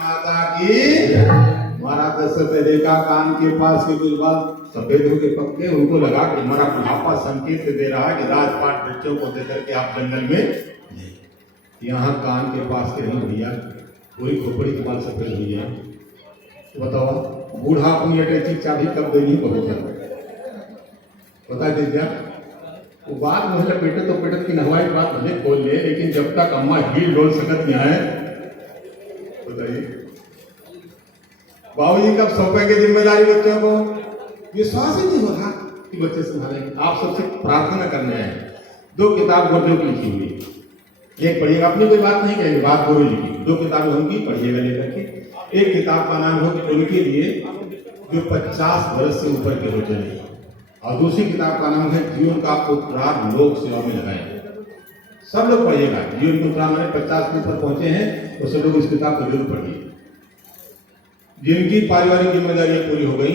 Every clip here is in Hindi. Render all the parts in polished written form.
माता की। महाराज दशरथ ने देखा कान के पास के कुछ बात सफेद हो के पक्के, उनको लगा कि हमारा बुढ़ापा संकेत दे रहा है कि राजपाट बच्चों को देकर के आप जंगल में यहाँ कान के पास के नहीं भैया, पूरी खोपड़ी के बाल सफेद हुई है। तो बताओ बूढ़ा अपनी अटैची चाबी कब देनी बहुत है, बता दीजिए। वो बात मुझे लपेटे तो पेटे की नहवाई बात भले खोल ले, लेकिन जब तक अम्मा हील डोल सकत यहाँ है, बताइए बाबूजी कब सौंपेंगे जिम्मेदारी बच्चों को? विश्वास ही नहीं हो रहा कि बच्चे संभालेंगे। आप सबसे प्रार्थना करने हैं, 2 किताब गुरुदेव की लिखी हुई, एक पढ़िएगा, अपनी कोई बात नहीं कहेंगे, बात गुरु जी की, 2 किताबें होंगी, पढ़िएगा लेकर के। एक किताब का नाम हो उनके लिए जो 50 वर्ष से ऊपर के हो चले, और दूसरी किताब का नाम है जीवन का उत्तरार्ध लोक सेवा में लगाए। सब लोग पढ़िएगा, जीवन के उत्तरार्ध में 50 के ऊपर पहुंचे हैं तो सब लोग इस किताब को जरूर पढ़िए। जिनकी पारिवारिक जिम्मेदारियां पूरी हो गई,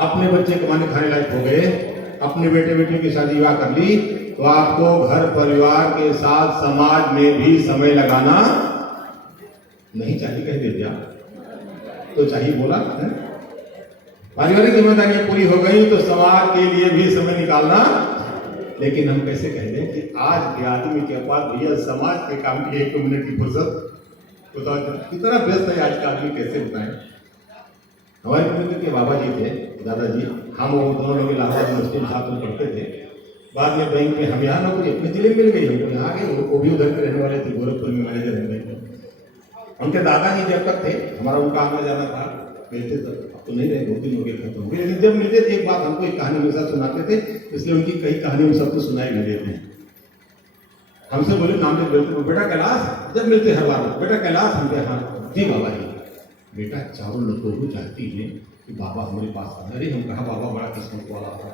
अपने बच्चे कमाने खाने लायक हो गए, अपने बेटे बेटियों की शादी विवाह कर ली, तो आपको घर परिवार के साथ समाज में भी समय लगाना नहीं चाहिए, कह दे दिया तो चाहिए बोला है? पारिवारिक जिम्मेदारियां पूरी हो गई तो समाज के लिए भी समय निकालना। लेकिन हम कैसे कह दें कि आज के आदमी के पास भैया समाज के काम की 1 मिनट की फुर्सत, बताओ कितना व्यस्त है आज का आदमी, कैसे बताएं। हमारे मित्र के बाबा जी थे, दादाजी, हम वो दोनों लोग इलाहाबाद यूनिवर्सिटी में साथ में पढ़ते थे। बाद में बैंक में हम यहाँ नौकरी अपने जिले में मिल गई, हमको यहाँ गए, वो भी उधर के रहने वाले थे, गोरखपुर में मैनेजर रहने थे। उनके दादाजी जब तक थे हमारा उनका आना जाना था, मिलते थे, अब तो नहीं रहे, 2 दिन हो गए खत्म हो गए, लेकिन जब मिलते थे एक बात हमको एक कहानी हमेशा सुनाते थे, इसलिए उनकी कई कहानी हम सबको सुनाई भी देते हैं। हमसे बोले नाम ले बोलते, बेटा कैलाश, जब मिलते हर बार, बेटा कैलाश, हम क्या? हाँ जी बाबा जी। बेटा चारों लोगों को चाहती है कि बाबा हमारे पास आ। अरे हम कहा बाबा बड़ा किस्मत वाला था,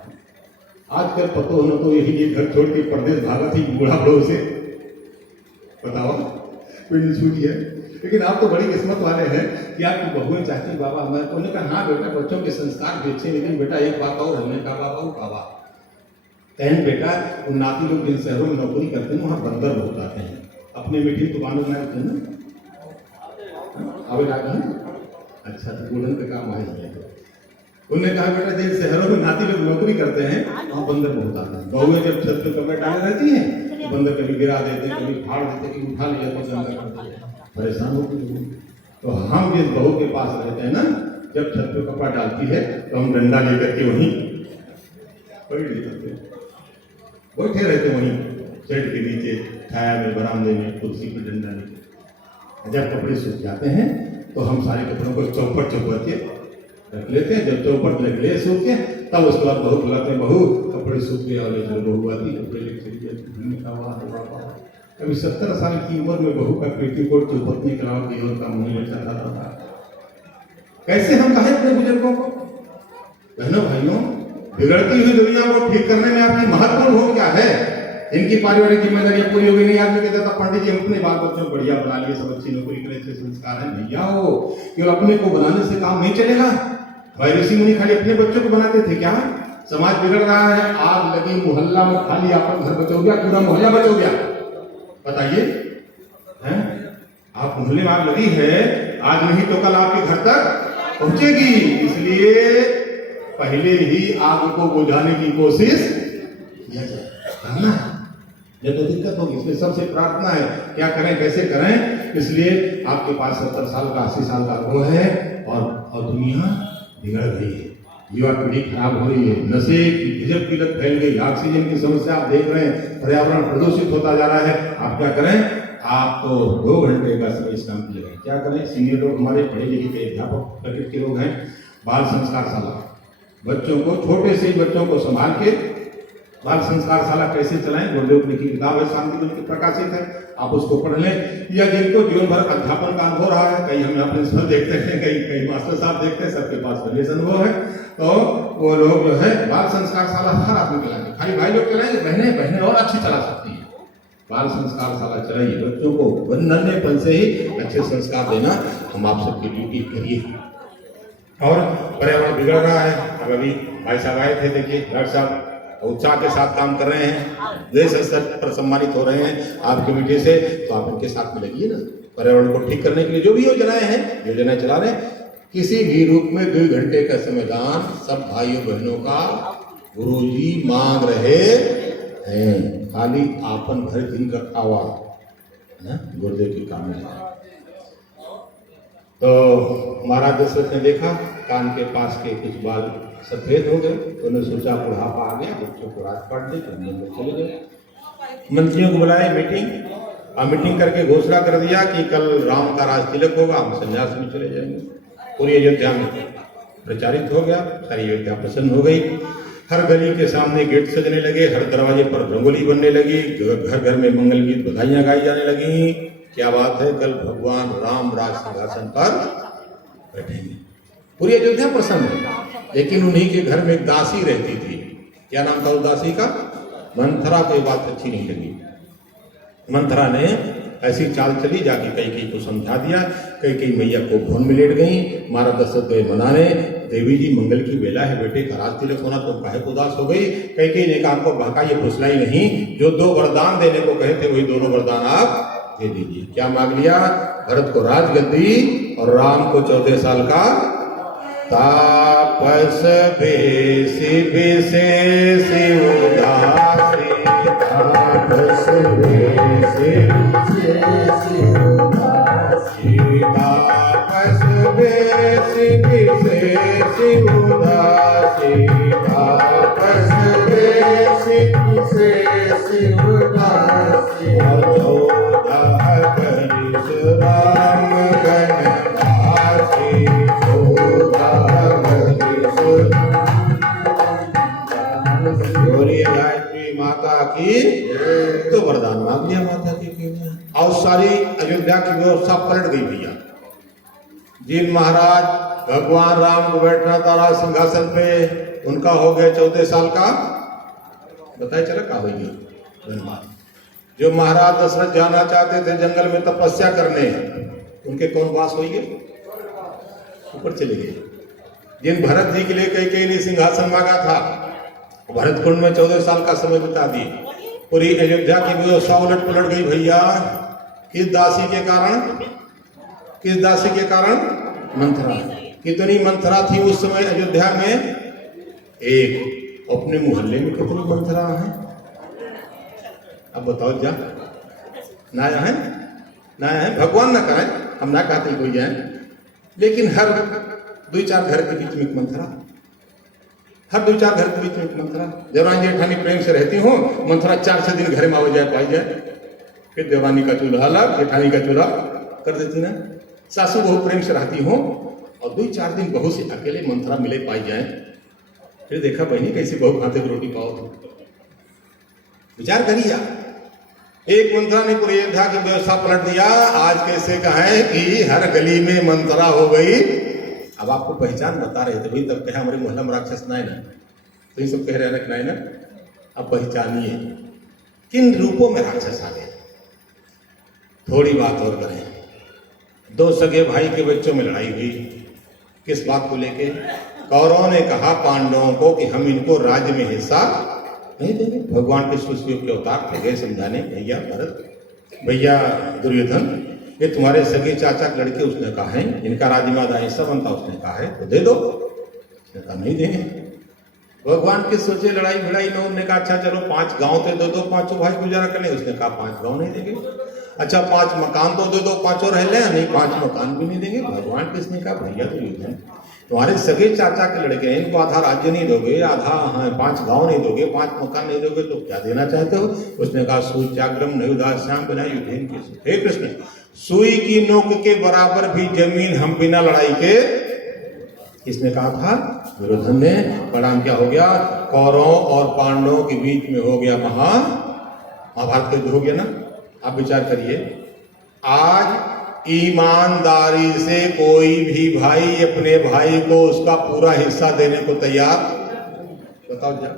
आजकल पतो होना तो यही ये घर छोड़ के परदेश भागा थी बूढ़ा बड़ों से, बताओ कोई नहीं छूटी है। लेकिन आप तो बड़ी किस्मत वाले हैं कि आपकी बहुएं चाहती बाबा। मैं तो कहा हाँ बेटा बच्चों के संस्कार भी अच्छे, लेकिन बेटा एक बात और हमने कहा बाबा कहन बेटा उन नाती लोग जिन शहरों में नौकरी करते हैं वहाँ बंदर बहुत आते हैं, अपने मीठी दुकानों में आते हैं ना, आवे आगे हैं। अच्छा तो गोल्डन पे काम आए हैं। उन्होंने कहा बेटा जिन शहरों में नाती लोग नौकरी करते हैं वहाँ बंदर बहुत आते हैं। बहुएं जब छत पे कपड़े डाले रहती हैं तो बंदर कभी गिरा देते, कभी फाड़ देते, कभी उठा ले जाते, परेशान होती है। तो हम जिस बहू के पास रहते हैं ना, जब छत पे कपड़ा डालती है तो हम डंडा लेकर के वहीं बैठे रहते, वहीं शेड के नीचे, छाया में, बरामदे में, कुर्सी पे डंडा लेकर। जब कपड़े सूख जाते हैं तो हम सारे कपड़ों को चौपट के रख लेते हैं। जब चौपट रख ले सूख के, तब उसके बाद बहू बुलाते हैं, बहू कपड़े सूख गए, और बहू आती कपड़े लेकर अभी 70 साल की उम्र में बहू का पेटीकोट चौपट नहीं कराओ कि और काम नहीं चल रहा था। कैसे हम कहें अपने बुजुर्गों को? बहनों भाइयों, बिगड़ती हुई दुनिया को ठीक करने में आपकी महत्वपूर्ण भूमिका क्या है? इनकी पारिवारिक जिम्मेदारियां पूरी हो गई नहीं, आदमी कहता था पंडित जी हम अपने बाल बच्चों को बढ़िया बना लिए, सब अच्छी नौकरी करे, अच्छे संस्कार है। भैया हो केवल अपने को बनाने से काम नहीं चलेगा। भाई ऋषि मुनि खाली अपने बच्चों को बनाते थे क्या? समाज बिगड़ रहा है, आग लगी मोहल्ला में, खाली आपका घर बचो गया, पूरा मोहल्ला बचो गया, बताइए हैं? आप मोहल्ले में आग लगी है, आज नहीं तो कल आपके घर तक पहुंचेगी। इसलिए पहले ही आग को बुझाने की कोशिश किया जाए, करना है, जब तो दिक्कत होगी। इसलिए सबसे प्रार्थना है क्या करें, कैसे करें। इसलिए आपके पास 70 साल का 80 साल का अनुभव है और दुनिया बिगड़ गई है, युवा पीढ़ी खराब हो रही है, नशे की गजब की लत फैल गई, ऑक्सीजन की समस्या आप देख रहे हैं, पर्यावरण प्रदूषित होता जा रहा है। आप क्या करें? आप तो 2 घंटे का समय इस काम के लिए क्या करें? सीनियर लोग हमारे पढ़े लिखे के अध्यापक प्रकृति के लोग हैं, बाल संस्कार शाला, बच्चों को छोटे से बच्चों को संभाल के बाल संस्कार शाला कैसे चलाएं, गुरुदेव की किताब है, शांति की प्रकाशित है, आप उसको पढ़ लें। या जिनको जीवन भर अध्यापन का अनुभव रहा है, कई हम यहाँ प्रिंसिपल देखते हैं, कई मास्टर साहब देखते हैं, सबके पास पहले से अनुभव है, तो वो लोग जो है बाल संस्कार शाला हर आदमी चलाएंगे। खाली भाई लोग चलाएंगे, बहनें और अच्छी चला सकती हैं। बाल संस्कार शाला चलाइए, बच्चों को नन्हेपन से ही अच्छे संस्कार देना हम आप सबकी ड्यूटी करिए। और पर्यावरण बिगड़ रहा है। अब अभी भाई साहब आए थे, देखिए डॉक्टर साहब उत्साह के साथ काम कर रहे हैं, देश स्तर पर सम्मानित हो रहे हैं आपके मीडिया से, तो आप इनके साथ में लगिए ना। पर्यावरण को ठीक करने के लिए जो भी योजनाएं चला रहे हैं, किसी भी रूप में 2 घंटे का संविधान सब भाइयों बहनों का गुरुजी मांग रहे हैं। खाली आपन भर दिन का खावा ना गुरुदेव की काम में। तो महाराज दशरथ ने देखा कान के पास के कुछ बाल सफेद हो गए, तो उन्होंने सोचा बुढ़ापा आ गया, बच्चों को राजपाट दे, चले गए। मंत्रियों को बुलाए मीटिंग, और मीटिंग करके घोषणा कर दिया कि कल राम का राज तिलक होगा, हम संन्यास में चले जाएंगे। पूरी अयोध्या में प्रचारित हो गया, सारी अयोध्या प्रसन्न हो गई। हर गली के सामने गेट सजने लगे, हर दरवाजे पर रंगोली बनने लगी, घर घर में मंगल गीत बधाइयां गाई जाने लगी। क्या बात है, कल भगवान राम राज सिंहासन पर बैठेंगे। पूरी अयोध्या प्रसन्न है। लेकिन उन्हीं के घर में एक दासी रहती थी। क्या नाम था उस दासी का? मंथरा। को बात अच्छी नहीं लगी। मंथरा ने ऐसी चाल चली, जाके कैकेयी को समझा दिया। कैकेयी मैया को भवन में लेट गई। महाराज दशरथ गए मनाने, देवी जी मंगल की बेला है, बेटे का राज तिलक होना, तुम काहे उदास हो गई? कैकेयी ने कहा, आपको बहकाइए, फुसलाई नहीं, जो 2 वरदान देने को कहे थे वही दोनों वरदान आप दे दीजिए। क्या मांग लिया? भरत को राजगद्दी और राम को 14 साल का तापस बेसी विशेष उदासी, तापस बेसी विशेष उदासी, तापस बेसी विशेष उदासी, तापस बेसी विशेष उदासी। 14 बरिस राम गणवासी, 14 बरिस। गायत्री माता की तो वरदान मांग लिया माता की। और सारी अयोध्या की व्यवस्था पलट गई भैया। जिन महाराज भगवान राम को बैठना था राज सिंहासन पे, उनका हो गया 14 साल का, बताया चला कहा भैया। जो महाराज दशरथ जाना चाहते थे जंगल में तपस्या करने, उनके कौन वास हो गए? ऊपर चले गए। जिन भरत जी के लिए कैकेयी ने सिंहासन मांगा था, भरत कुंड में 14 साल का समय बिता दिए। पूरी अयोध्या की व्यवस्था उलट पलट गई भैया। किस दासी के कारण? किस दासी के कारण? मंथरा। कितनी मंथरा थी उस समय अयोध्या में? एक। अपने मोहल्ले में कितनी मंथरा है? अब बताओ जा। ना है, ना है, भगवान ना कहे, हम ना कहते कोई जाए, लेकिन हर 2-4 घर के बीच में एक मंथरा, हर 2-4 घर के बीच में एक मंथरा। देवरानी जेठानी प्रेम से रहती हो, मंथरा 4-6 दिन घर में आ जाए, पाई जाए, फिर देवरानी का चूल्हा अलग, जेठानी का चूल्हा कर देती ना। सासू बहू प्रेम से रहती हो, और 2-4 दिन बहू से अकेले मंथरा मिले पाई जाए, फिर देखा बहनी कैसी बहू खाते की रोटी पाओ। तो विचार करिए। एक मंथरा ने पूरी अयोध्या की व्यवस्था पलट दिया। आज कैसे कहें कि हर गली में मंथरा हो गई। अब आपको पहचान बता रहे थे भाई, तब कहा हमारे मोहल्ला में राक्षस ना है ना, तो ये सब कह रहे रखना है ना। अब पहचानिए किन रूपों में राक्षस आ गए। थोड़ी बात और करें। 2 सगे भाई के बच्चों में लड़ाई हुई। किस बात को लेके? कौरवों ने कहा पांडवों को कि हम इनको राज्य में हिस्सा नहीं देंगे। भगवान के सुरसुयोग के अवतार थे, गए समझाने, भैया भरत, भैया दुर्योधन, ये तुम्हारे सगे चाचा के लड़के, उसने कहा है इनका राज्य में आधा हिस्सा बनता, उसने कहा है तो दे दो, उसने कहा नहीं देंगे। भगवान के सोचे लड़ाई भिड़ाई में उन्होंने कहा अच्छा चलो 5 गांव तो दे दो, 5 भाई गुजारा कर ले, उसने कहा 5 गांव नहीं देंगे। अच्छा 5 मकान तो दे दो, 5 रह ले, नहीं 5 मकान भी नहीं देंगे। भगवान किसने कहा भैया दुर्योधन तुम्हारे सगे चाचा के लड़के हैं, इनको आधा राज्य नहीं दोगे, आधा 5 गांव नहीं दोगे, 5 मकान नहीं दोगे, तो क्या देना चाहते हो? उसने कहा सूच्याग्रम नहीं उदास्याम बिना युद्धेन के। हे कृष्ण, सुई की नोक के बराबर भी जमीन हम बिना लड़ाई के। किसने कहा था? दुर्योधन ने। परिणाम क्या हो गया? कौरवों और पांडवों के बीच में हो गया महाभारत का युद्ध हो गया ना। आप विचार करिए, आज ईमानदारी से कोई भी भाई अपने भाई को उसका पूरा हिस्सा देने को तैयार? बताओ जा।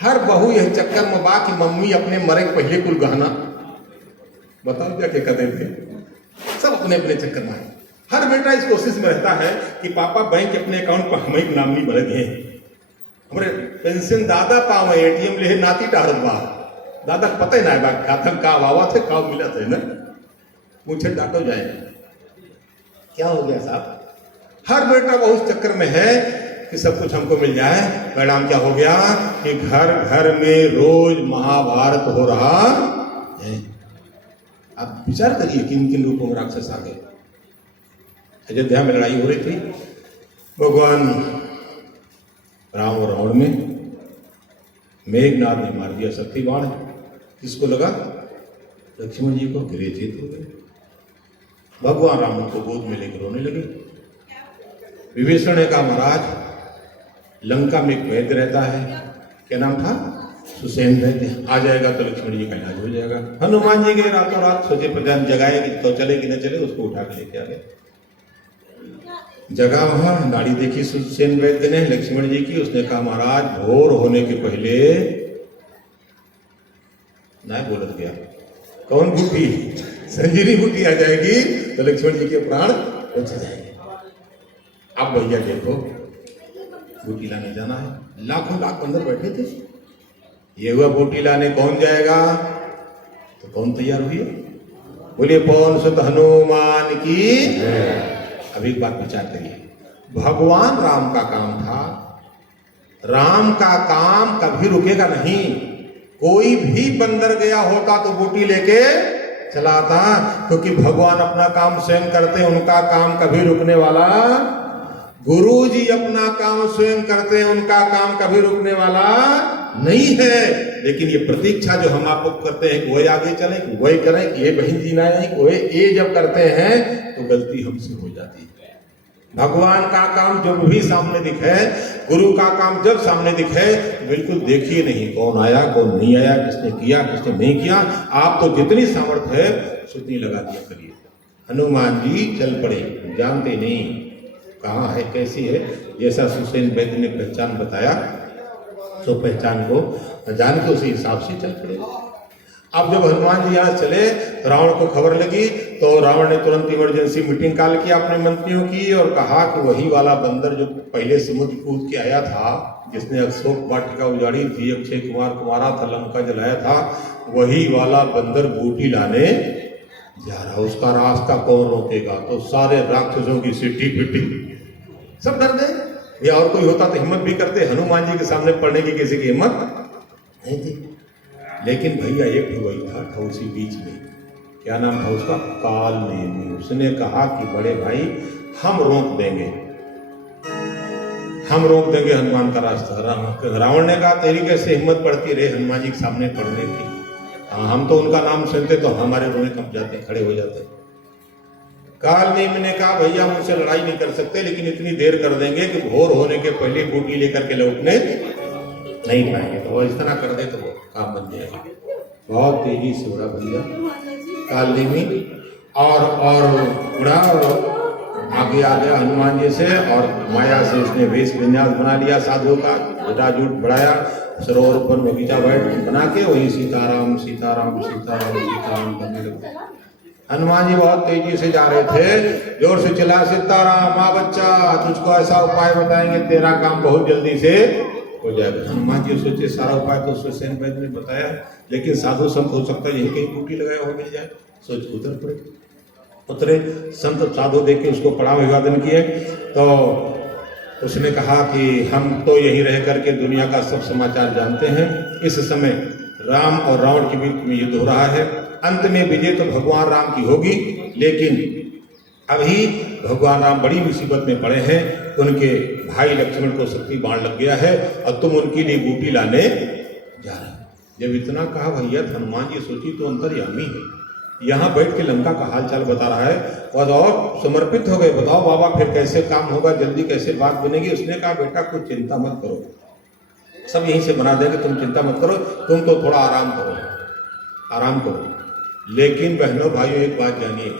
हर बहू यह चक्कर में बा कि मम्मी अपने मरे पहले कुल गहना, बताओ क्या क्या कहते थे, सब अपने अपने चक्कर में। हर बेटा इस कोशिश में रहता है कि पापा बैंक अपने अकाउंट पर हमें नामनी बन गए, हमारे पेंशन दादा पावे एटीएम ले नाती डारत बा दादा पता ही ना है बा खाता का आवा थे का मिला थे ना मुझे डांटो जाए क्या हो गया साहब हर बेटा वो उस चक्कर में है कि सब कुछ हमको मिल जाए। परिणाम क्या हो गया कि घर घर में रोज महाभारत हो रहा है। आप विचार करिए किन किन रूपों में राक्षस आ गए। अयोध्या में लड़ाई हो रही थी, भगवान राम और रावण में मेघनाद ने मार दिया शक्ति बाण। किसको लगा? लक्ष्मण जी को। गिरे जीत हो गए। भगवान राम उनको गोद में लेकर रोने लगे। विभीषण ने कहा महाराज लंका में एक वैद्य रहता है, क्या नाम था? सुसेन वैद्य। आ जाएगा तो लक्ष्मण जी का इलाज हो जाएगा। हनुमान जी गए रातों रात, सोचे प्रधान जगाए कि तो चले कि न चले, उसको उठा के लेके आ गए। जगह वहां नाड़ी देखी सुसेन वैद्य ने लक्ष्मण जी की। उसने कहा महाराज भोर होने के पहले ना बोलत गया कौन बूटी संजीवनी बूटी आ जाएगी तो लक्ष्मण जी के प्राण बच जाएंगे। अब भैया देखो बूटी लाने जाना है, लाखों लाख बंदर बैठे थे। ये हुआ बूटी लाने कौन जाएगा तो कौन तैयार हुई? बोले पवन सुत हनुमान की। अब एक बात विचार करिए, भगवान राम का काम था, राम का काम कभी रुकेगा नहीं। कोई भी बंदर गया होता तो बूटी लेके चला आता, क्योंकि भगवान अपना काम स्वयं करते, उनका काम कभी रुकने वाला। गुरु जी अपना काम स्वयं करते हैं, उनका काम कभी रुकने वाला नहीं है। लेकिन ये प्रतीक्षा जो हम आपको करते हैं कि वही आगे चले, कि वही करें, कि ये बहन जी ना आए, वही ये जब करते हैं तो गलती हमसे हो जाती है। भगवान का काम जब भी सामने दिखे, गुरु का काम जब सामने दिखे, बिल्कुल देखिए नहीं कौन आया कौन नहीं आया, किसने किया किसने नहीं किया। आप तो जितनी सामर्थ्य है उतनी लगा दिया करिए। हनुमान जी चल पड़े, जानते नहीं कहाँ है कैसी है। जैसा सुसेन वैद्य ने पहचान बताया तो पहचान को जान के उसी हिसाब से चल पड़े। अब जब हनुमान जी यहाँ चले तो रावण को खबर लगी, तो रावण ने तुरंत इमरजेंसी मीटिंग कॉल की अपने मंत्रियों की और कहा कि वही वाला बंदर जो पहले समुद्र कूद के आया था, जिसने अशोक वाटिका उजाड़ी थी, अक्षय कुमार को मारा था, लंका जलाया था, वही वाला बंदर बूटी लाने जा रहा। उसका रास्ता कौन रोकेगा? तो सारे राक्षसों की सिट्टी पिट्टी सब डर गए। या और कोई होता तो हिम्मत भी करते, हनुमान जी के सामने पड़ने की किसी की हिम्मत नहीं थी। लेकिन भैया एक वही था उसी बीच में, क्या नाम था उसका? काल नेमी। उसने कहा कि बड़े भाई हम रोक देंगे, हम रोक देंगे हनुमान का रास्ता। रावण ने कहा तेरी कैसे हिम्मत पड़ती रहे हनुमान जी के सामने पड़ने की? हम तो उनका नाम सुनते तो हमारे रोने कम जाते, खड़े हो जाते। काल नेमी ने कहा भैया मुझसे लड़ाई नहीं कर सकते, लेकिन इतनी देर कर देंगे कि भोर होने के पहले बूटी लेकर के लौटने नहीं पाएंगे। तो वो इस तरह कर दे तो वो काम बन जाएगा। बहुत तेजी से उड़ा भैया काल नेमी और उड़ा आगे आ गया हनुमान जी से, और माया से उसने वेश विन्यास बना लिया साधु का, जटाजूट बढ़ाया, सरोवर पर बगीचा बैठ बना के वही सीताराम सीताराम सीताराम सीताराम करने लगे। हनुमान जी बहुत तेजी से जा रहे थे, जोर से चिल्ला सीताराम माँ बच्चा तुझको ऐसा उपाय बताएंगे तेरा काम बहुत जल्दी से हो जाएगा। हनुमान जी सोचे सारा उपाय तो सुसेन वैद्य ने बताया, लेकिन साधु संत हो सकता है यही कहीं बूटी लगाया हो मिल जाए। सोच उतर पड़े, उतरे संत साधु देख के उसको प्रणाम अभिवादन किए। तो उसने कहा कि हम तो यहीं रह करके दुनिया का सब समाचार जानते हैं। इस समय राम और रावण के बीच में युद्ध हो रहा है, अंत में विजय तो भगवान राम की होगी, लेकिन अभी भगवान राम बड़ी मुसीबत में पड़े हैं। उनके भाई लक्ष्मण को शक्ति बाण लग गया है और तुम उनके लिए बूटी लाने जा रहे हो। जब इतना कहा भैया हनुमान जी सोची तो अंतर्यामी है, यहाँ बैठ के लंका का हाल चाल बता रहा है और समर्पित हो गए। बताओ बाबा फिर कैसे काम होगा, जल्दी कैसे बात बनेगी? उसने कहा बेटा कुछ चिंता मत करो, सब यहीं से बना देंगे, तुम चिंता मत करो, तुम तो थोड़ा आराम करो, आराम करो। लेकिन बहनों भाइयों एक बात जानिए,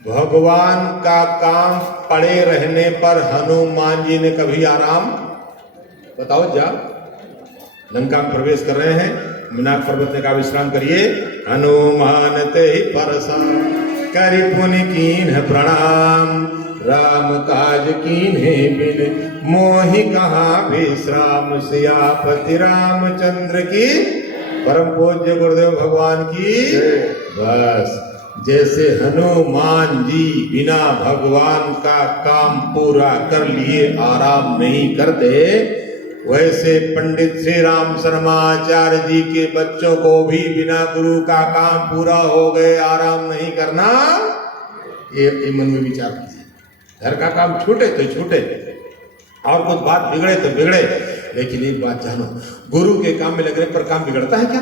भगवान का काम पड़े रहने पर हनुमान जी ने कभी आराम? बताओ जा, लंका में प्रवेश कर रहे हैं, मिनाक पर्वत ने कहा विश्राम करिए। हनुमान ते परसा करि पुनि कीन्ह प्रणाम, राम काज कीन्हे बिन मोहि कहाँ विश्राम। सियापति रामचंद्र की, परम पूज्य गुरुदेव भगवान की। बस जैसे हनुमान जी बिना भगवान का काम पूरा कर लिए आराम नहीं करते, वैसे पंडित श्री राम शर्माचार्य जी के बच्चों को भी बिना गुरु का काम पूरा हो गए आराम नहीं करना। ये मन में विचार कीजिए। घर का काम छूटे तो छूटे और कुछ बात बिगड़े तो बिगड़े, लेकिन एक बात जानो, गुरु के काम में लगने पर काम बिगड़ता है क्या?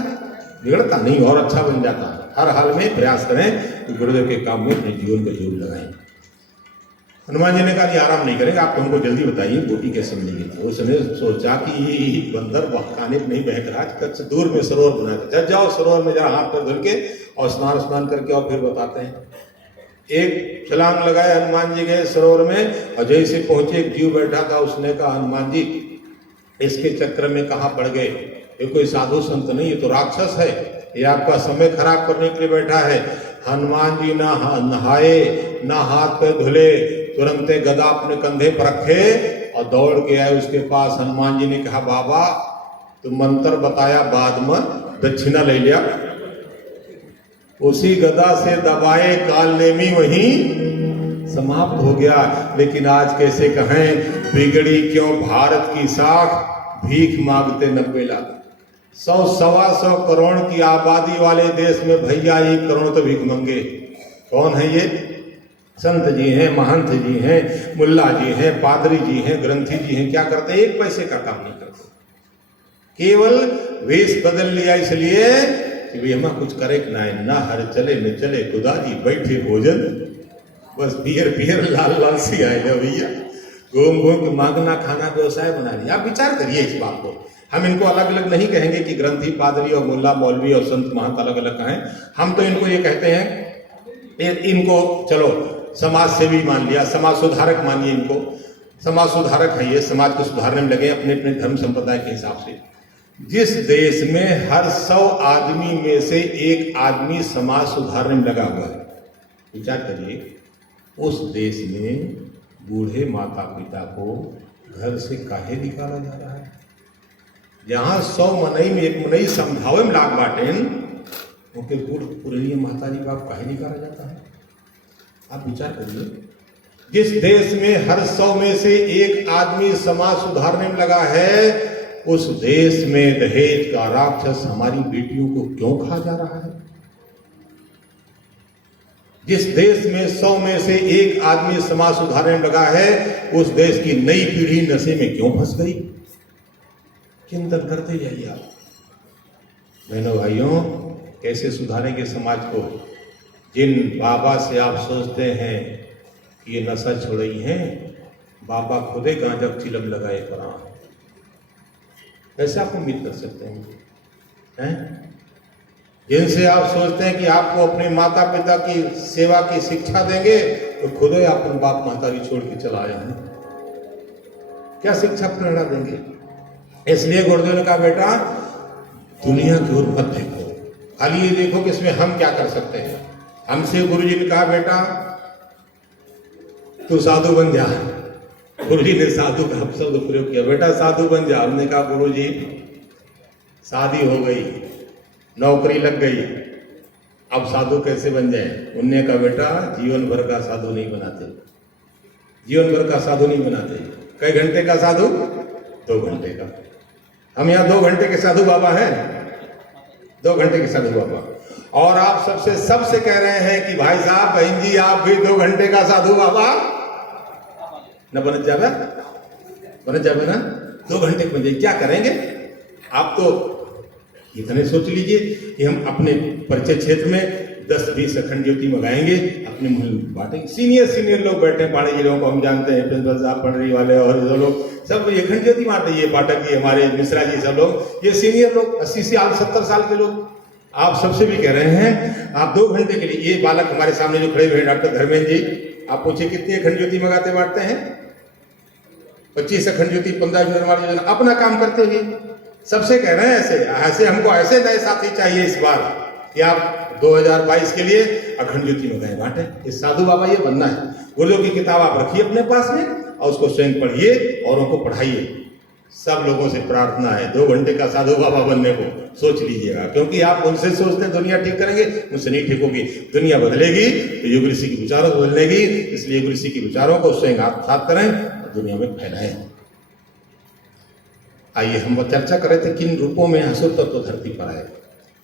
बिगड़ता नहीं, और अच्छा बन जाता है। हर हाल में प्रयास करें कि गुरुदेव के काम में अपने जीवन को जरूर लगाएं। हनुमान जी ने कहा कि आराम नहीं करेंगे, आप तो हमको जल्दी बताइए बोटी कैसे मिलेगी। तो उसने सोचा कि ये बंदर बहकाने नहीं बहक रहा, कच्छ दूर में सरोवर बना था, जाओ सरोवर में जरा हाथ पैर धुल के और स्नान करके और फिर बताते हैं। एक छलांग लगाए हनुमान जी गए सरोवर में, और जैसे पहुंचे एक जीव बैठा था, उसने कहा हनुमान जी इसके चक्र में कहाँ पड़ गए, ये कोई साधु संत नहीं, ये तो राक्षस है, ये आपका समय खराब करने के लिए बैठा है। हनुमान जी ना नहाए ना हाथ पे धुले, तुरंत गदा अपने कंधे पर रखे और दौड़ के आए उसके पास। हनुमान जी ने कहा बाबा तुम मंत्र बताया बाद में, दक्षिणा ले लिया। उसी गदा से दबाए कालनेमी वहीं समाप्त हो गया। लेकिन आज कैसे कहें, बिगड़ी क्यों भारत की साख, भीख मांगते 90 लाख। 100-125 करोड़ की आबादी वाले देश में भैया 1 करोड़ तो भीख मंगे। कौन है ये? संत जी हैं, महंत जी हैं, मुल्ला जी हैं, पादरी जी हैं, ग्रंथी जी हैं। क्या करते हैं? 1 पैसे का काम नहीं करते, केवल वेश बदल लिया इसलिए कि भाई हमें कुछ करे ना हर चले न चले खुदा जी बैठे भोजन, बस पियर लाल सी आए भैया, घूम के मांगना खाना व्यवसाय बना लिया। आप विचार करिए इस बात को। हम इनको अलग अलग नहीं कहेंगे कि ग्रंथी, पादरी और मुल्ला, मौलवी और संत महंत अलग अलग कहें। हम तो इनको ये कहते हैं, इनको चलो समाज सेवी मान लिया, समाज सुधारक मानिए इनको। समाज सुधारक है ये, समाज को सुधारने में लगे अपने अपने धर्म संप्रदाय के हिसाब से। जिस देश में हर 100 आदमी में से 1 आदमी समाज सुधारने में लगा हुआ है, विचार करिए, उस देश में बूढ़े माता पिता को घर से काहे निकाला जा रहा है? जहां 100 मनई में 1 मनई समझावे में लाग बाटेन, उनके बूढ़ पुरानी माता जी का काहे निकाला जाता है? आप विचार करिए। जिस देश में हर 100 में से 1 आदमी समाज सुधारने में लगा है, उस देश में दहेज का राक्षस हमारी बेटियों को क्यों खा जा रहा है? जिस देश में 100 में से 1 आदमी समाज सुधारने में लगा है, उस देश की नई पीढ़ी नशे में क्यों फंस गई? चिंतन करते जाइए आप। बहनों भाइयों, कैसे सुधारेंगे समाज को? जिन बाबा से आप सोचते हैं कि ये नशा छोड़ई हैं, बाबा खुदे गांजा चिलम लगाए पड़ा, कैसे आप उम्मीद कर सकते हैं? जिनसे आप सोचते हैं कि आपको अपने माता पिता की सेवा की शिक्षा देंगे, तो खुद ही आप उन बाप माता की छोड़ के चला आए हैं, क्या शिक्षा प्रेरणा देंगे? इसलिए गुरुदेव ने कहा बेटा दुनिया की ओर मत देखो, खाली ये देखो कि इसमें हम क्या कर सकते हैं। हमसे गुरु जी ने कहा बेटा तू साधु बन जा। गुरु जी ने साधु का शब्द प्रयोग किया, बेटा साधु बन जा। हमने कहा गुरु जी शादी हो गई, नौकरी लग गई, अब साधु कैसे बन जाए? उनने कहा बेटा जीवन भर का साधु नहीं बनाते, जीवन भर का साधु नहीं बनाते। कई घंटे का साधु? 2 घंटे का। हम यहाँ 2 घंटे के साधु बाबा हैं, 2 घंटे के साधु बाबा। और आप सबसे कह रहे हैं कि भाई साहब बहन जी आप भी 2 घंटे का साधु बाबा न बन जावे ना, 2 घंटे बन जाए। क्या करेंगे आप? तो इतने सोच लीजिए कि हम अपने परिचय क्षेत्र में 10-20 अखंड ज्योति मंगाएंगे, अपने मुहल बांटेंगे। सीनियर लोग बैठे हैं, पाणी जी लोगों को हम जानते हैं, प्रिंसिपल साहब, पढ़री वाले और जो लोग सब अखंड ज्योति बांटते हैं। ये पाठक जी, हमारे मिश्रा जी, सब लोग ये सीनियर लोग 80 साल 70 साल के लोग। आप सबसे भी कह रहे हैं आप 2 घंटे के लिए, ये बालक हमारे सामने जो खड़े हुए हैं डॉक्टर धर्मेंद्र जी, आप पूछिए कितनी अखंड ज्योति मंगाते बांटते हैं? 25 अखंड ज्योति, 15 निर्माण योजना, अपना काम करते हुए सबसे कह रहे हैं। ऐसे हमको ऐसे नए साथी चाहिए इस बार कि आप 2022 के लिए अखंड ज्योति में गए बांटे। इस साधु बाबा ये बनना है। गुरुदेव की किताब आप रखिए अपने पास में और उसको स्वयं पढ़िए और उनको पढ़ाइए। सब लोगों से प्रार्थना है 2 घंटे का साधु बाबा बनने को सोच लीजिएगा, क्योंकि आप उनसे सोचते हैं दुनिया ठीक करेंगे, मुझसे नहीं ठीक होगी। दुनिया बदलेगी तो योग ऋषि के विचारों को बदलेगी, इसलिए योग ऋषि के विचारों को स्वयं आत्मसात करें और दुनिया में फैलाएं। आइए हम चर्चा कर रहे थे किन रूपों में असुर तत्व धरती पर आए,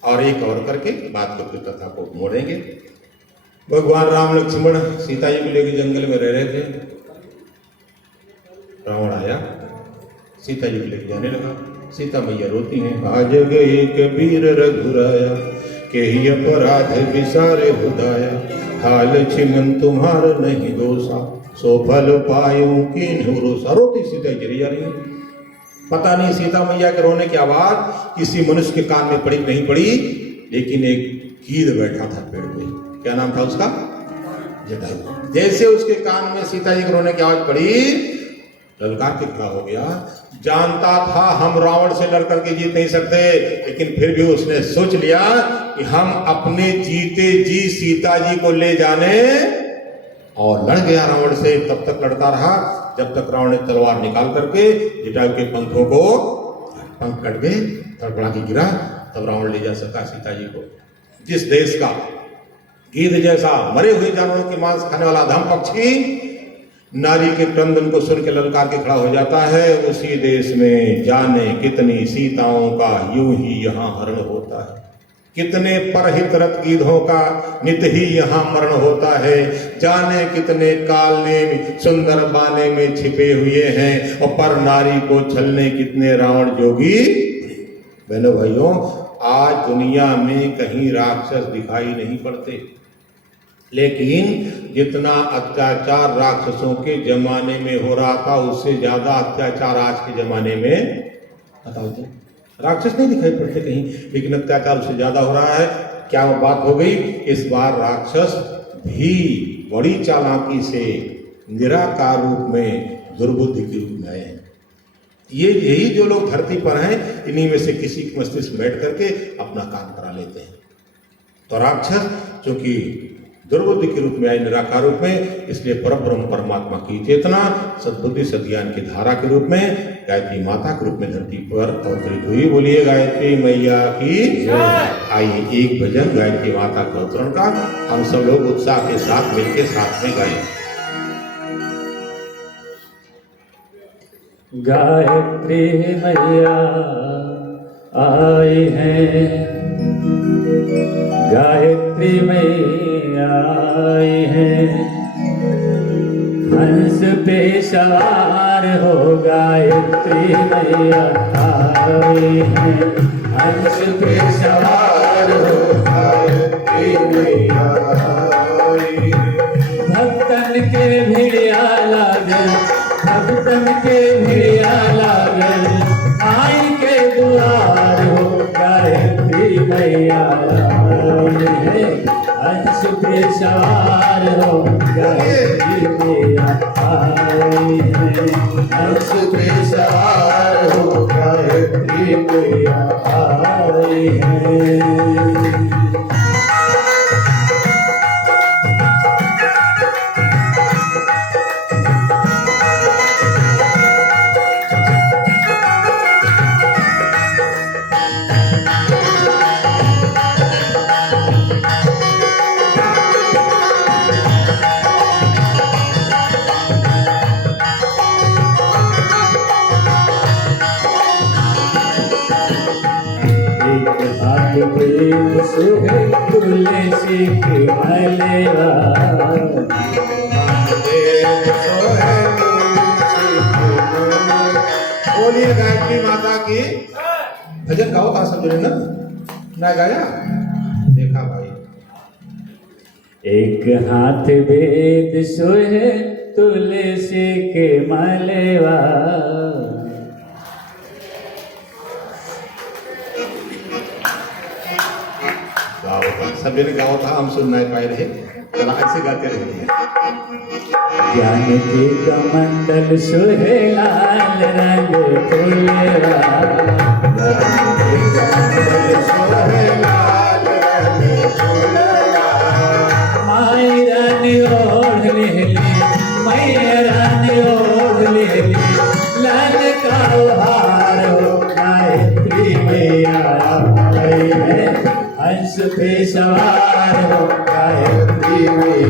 और एक और करके बात को फिर कथा को मोड़ेंगे। भगवान राम लक्ष्मण सीता जी को लेकर जंगल में रह रहे थे। रावण आया, सीता जी को लेकर जाने लगा। सीता मैया रोती हैं, आज गए कबीर रघुराया, के ही अपराध विसारे हुदाया, हाल छिमन तुम्हार नहीं दोषा, सो फल पायूं की भरोसा। रोती सीता चली जा रही है। पता नहीं सीता मैया के रोने की आवाज किसी मनुष्य के कान में पड़ी नहीं पड़ी, लेकिन एक गीध बैठा था पेड़ पे। क्या नाम था उसका? जटायु। जैसे उसके कान में सीता जी के रोने की आवाज पड़ी, ललकार के खड़ा हो गया। जानता था हम रावण से लड़ करके जीत नहीं सकते, लेकिन फिर भी उसने सोच लिया कि हम अपने जीते जी सीता जी को ले जाने, और लड़ गया रावण से। तब तक लड़ता रहा जब तक रावण ने तलवार निकाल करके जटायु के पंखों को, पंख कट गए, तड़पड़ा के गिरा, तब रावण ले जा सका सीता जी को। जिस देश का गीध जैसा मरे हुए जानवरों के मांस खाने वाला अधम पक्षी नारी के क्रंदन को सुन के ललकार के खड़ा हो जाता है, उसी देश में जाने कितनी सीताओं का यूं ही यहाँ हरण होता है। कितने परहितरत गीधों का नित ही यहाँ मरण होता है। जाने कितने कालने सुंदर बाने में छिपे हुए हैं, और पर नारी को छलने कितने रावण जोगी। बहनों भाइयों, आज दुनिया में कहीं राक्षस दिखाई नहीं पड़ते, लेकिन जितना अत्याचार राक्षसों के जमाने में हो रहा था, उससे ज्यादा अत्याचार आज के जमाने में, बताओ तो, राक्षस नहीं दिखाई पड़ते कहीं, लेकिन अत्याचार उससे ज्यादा हो रहा है। क्या वो बात हो गई? इस बार राक्षस भी बड़ी चालाकी से निराकार रूप में, दुर्बुद्धि के रूप में आए हैं। यही जो लोग धरती पर हैं, इन्हीं में से किसी के मस्तिष्क में बैठ करके अपना काम करा लेते हैं। तो राक्षस चूंकि दुर्बुद्धि के रूप में आए, निराकार रूप में, इसलिए परब्रह्म परमात्मा की चेतना सद्बुद्धि सद्ज्ञान की धारा के रूप में गायत्री माता के रूप में धरती पर अवतरित हुई। बोलिए गायत्री मैया की। आइए एक भजन गायत्री माता के अवतरण का हम सब लोग उत्साह के साथ मिलकर साथ में गाएं। गायत्री मैया आई हैं, गायत्री मैया आई हैं, हंस पे सवार हो गायत्री मैया आई हैं, हंस पे सवार हो गायत्री मैया आई हैं। भक्तन के भिड़िया लागल, भक्तन के भिड़िया लागल, आई के दुआर हो गायत्री मैया आई है, हंस पे सवार हो गायत्री मैया आई है, हंस पे सवार हो गायत्री मैया आई है। सुहे तुलसी की मलेवा, बोलिए गायत्री माता की। भजन गाओ का सब ना गाया, देखा भाई। एक हाथ वेद सोहे तुलसी के मलेवा, सब ने गाओ था, हम सुन नहीं पाए रहे, ऐसे गाते रहे। ज्ञान के कमंडल सोहे लाल रंग फुलेवा, ज्ञान के कमंडल सोहे लाल रंग फुलेवा,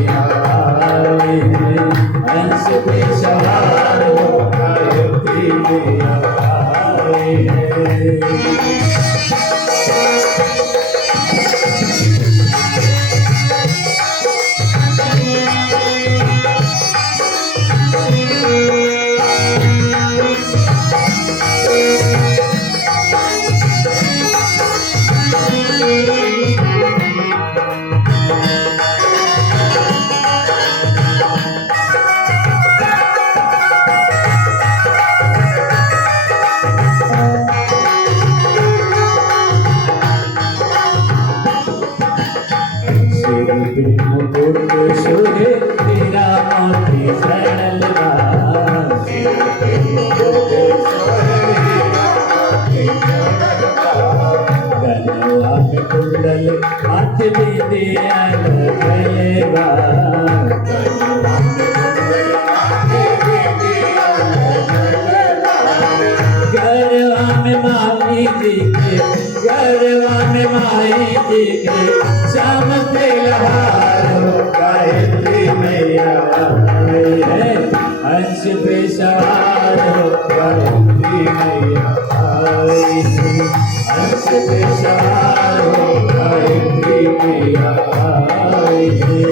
मैया आई है, हंस पे सवार हो गायत्री मैया आई है। सिर पे मुकुट शोभे तेरा मोती सड़ल बा, सिर पे मुकुट शोभे तेरा मोती सड़ल बा, गलवा में कुंडल हाथ में दिया लगल बा, गलवा में कुंडल हाथ में दिया लगल बा, गरवा में माई जी के, गरवा में माई जी के श्याम तिलहार हो गायत्री मैया आई है, हंस पे सवार हो गायत्री मैया आई है, हंस पे सवार हो गायत्री मैया आई है।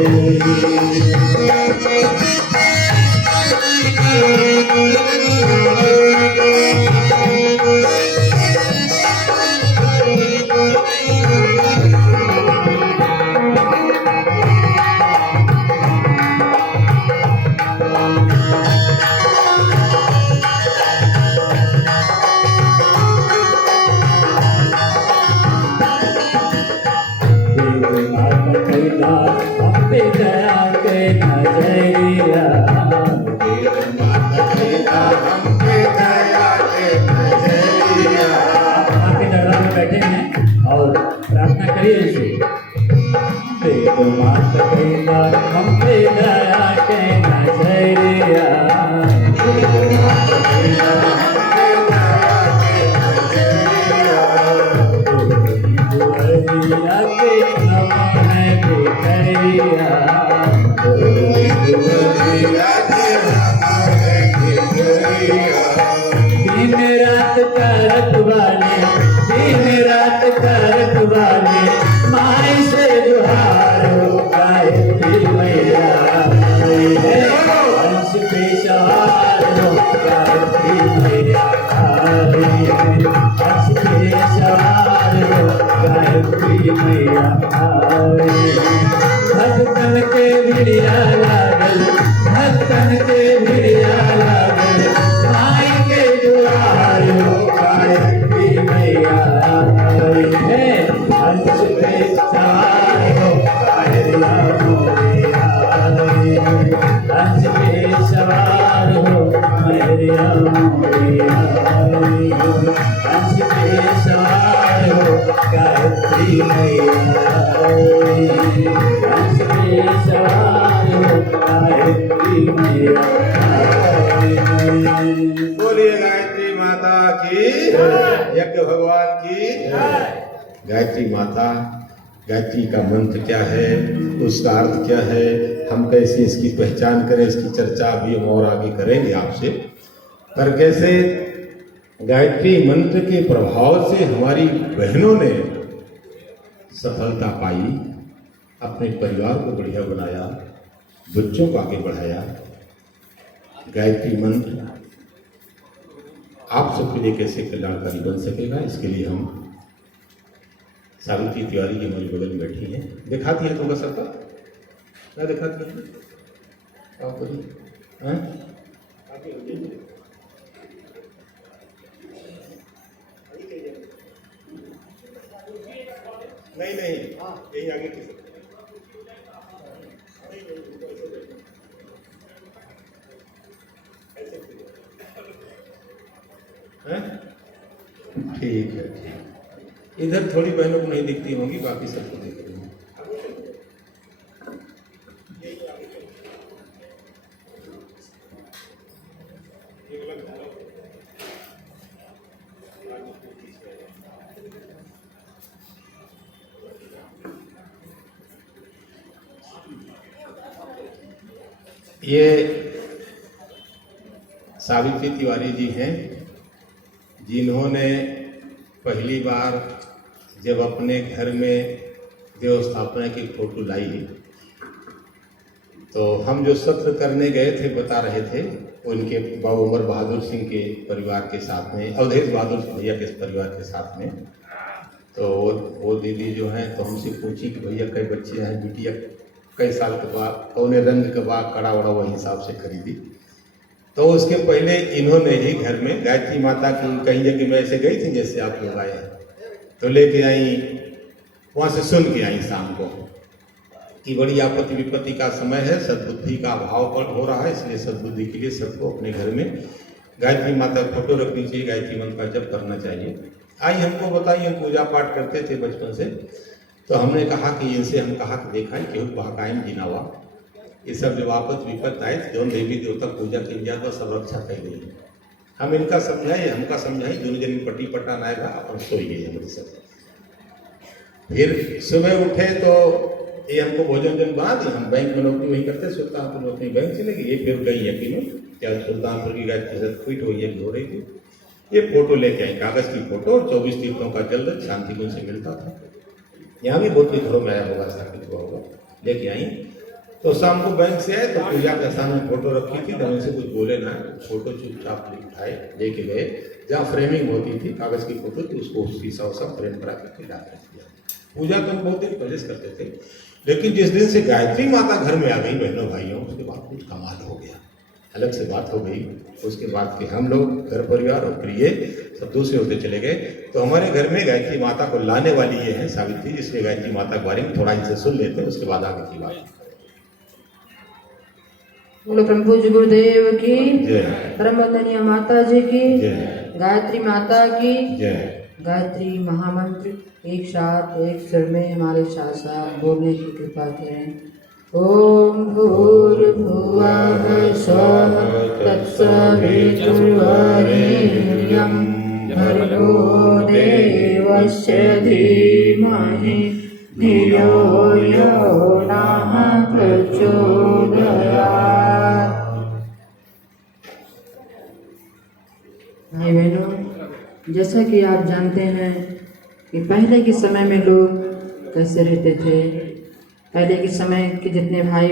बैठे हैं और प्रार्थना करिए इसे। देव माता कैला हम पे दया के नजरिया, देव माता कैला हम पे दया के नजरिया, दुआरिया के नमः है भिखरिया, दुआरिया के नमः है भिखरिया, दिन रात करत वाले, दिन रात करत वाले माई से दुहार हो गायत्री मैया आई है, हंस पे सवार हो गायत्री मैया आई है, हंस पे सवार हो गायत्री मैया आई है। भक्तन के भिड़िया लागल, भक्तन के भिड़िया लागल, माई के दुआर हो गायत्री मैया आई है, हंस पे सवार हो गायरिया मोरिया आई है, हंस पे सवार हो गायरिया मोरिया आई है, हंस पे सवार हो गायत्री मैया आई है, हंस पे सवार हो गायत्री मैया आई है। बोलिए गायत्री माता की, यज्ञ भगवान की। गायत्री माता, गायत्री का मंत्र क्या है, उसका अर्थ क्या है, हम कैसे इसकी पहचान करें, इसकी चर्चा अभी हम और आगे करेंगे आपसे। पर कैसे गायत्री मंत्र के प्रभाव से हमारी बहनों ने सफलता पाई, अपने परिवार को बढ़िया बनाया, बच्चों को आगे बढ़ाया। गायत्री मंत्र आप सबके लिए कैसे कल्याणकारी बन सकेगा, इसके लिए हम सावित्री तिवारी जी हमारे बगल में बैठी हैं, दिखाती है तुमका सबका, क्या दिखाती है आप बोलिए, हैं? नहीं नहीं, यही आगे की ठीक है। इधर थोड़ी बहनों को नहीं दिखती होंगी, बाकी सबको देख रही हूँ। ये सावित्री तिवारी जी हैं, जिन्होंने पहली बार जब अपने घर में देव स्थापना की फोटो लाई, तो हम जो सत्र करने गए थे बता रहे थे, उनके बाबू उमर बहादुर सिंह के परिवार के साथ में, अवधेश बहादुर भैया के परिवार के साथ में। तो वो दीदी जो हैं तो हमसे पूछी कि भैया कई बच्चे हैं, बिटिया कई साल के बाद, कौने रंग के बाद कड़ा वड़ा वही हिसाब से खरीदी। तो उसके पहले इन्होंने ही घर में गायत्री माता की कहीं जगह में ऐसे गई थी जैसे आप लोग आए हैं, तो लेके आई, वहाँ से सुन के आई शाम को कि बड़ी आपत्ति विपत्ति का समय है, सद्बुद्धि का अभाव पर हो रहा है, इसलिए सद्बुद्धि के लिए सबको अपने घर में गायत्री माता का फोटो रखनी चाहिए, गायत्री मंत्र का जप करना चाहिए। आई हमको बताइए, हम पूजा पाठ करते थे बचपन से, तो हमने कहा कि इनसे हम कहा कि देखा है केहू बहकायम जिनावा, ये सब जब आपत्ति विपत्ति आए जो देवी देवता पूजा की जाए तो सब रक्षा कर गई। हम इनका समझाए, हमका समझाई, दोनों जन पट्टी पट्टा नाय था, अपन सोई गई हमारी सब। फिर सुबह उठे तो ये हमको भोजन जन बना दी, हम बैंक में नौकरी वही करते, सुल्तानपुर में अपनी बैंक चले गए। ये फिर गई यकीन क्या सुल्तानपुर की गायत्री क्विट हो रही थी। ये फोटो लेके आई, कागज की फोटो, और 24 तीर्थों का जल शांति कुंज से मिलता था, यहाँ भी बहुत घरों में आया होगा, स्थापित हुआ होगा, लेके आई। तो शाम को बैंक से आए तो पूजा के स्थान में फोटो रखी थी, तो उनसे कुछ बोले ना, फोटो चुपचाप उठाए लेके गए, जहाँ फ्रेमिंग होती थी कागज की फोटो थी, उसको शीशा सब फ्रेम करा करके डाल दिया। पूजा तो हम बहुत दिन पहले से करते थे, लेकिन जिस दिन से गायत्री माता घर में आ गई बहनों भाइयों, उसके बाद कुछ कमाल हो गया, अलग से बात हो गई। उसके बाद कि हम लोग घर परिवार और प्रिय सब दूसरे होते चले गए। तो हमारे घर में गायत्री माता को लाने वाली ये है सावित्री, जिसलिए गायत्री माता के बारे में थोड़ा इनसे सुन लेते हैं, उसके बाद आगे की बात। बोलो परम पूज्य गुरुदेव की जय, परम वंदनीय माता जी की जय, गायत्री माता की जय। गायत्री महामंत्र एक साथ एक स्वर में हमारे साथ साथ बोलने की कृपा करें। ओम भूर्भुवः स्वः तत्सवितुर्वरेण्यं भर्गो देवस्य धीमहि धियो यो नः प्रचोदयात्। भाई बहनों, जैसा कि आप जानते हैं कि पहले के समय में लोग कैसे रहते थे, पहले के समय के जितने भाई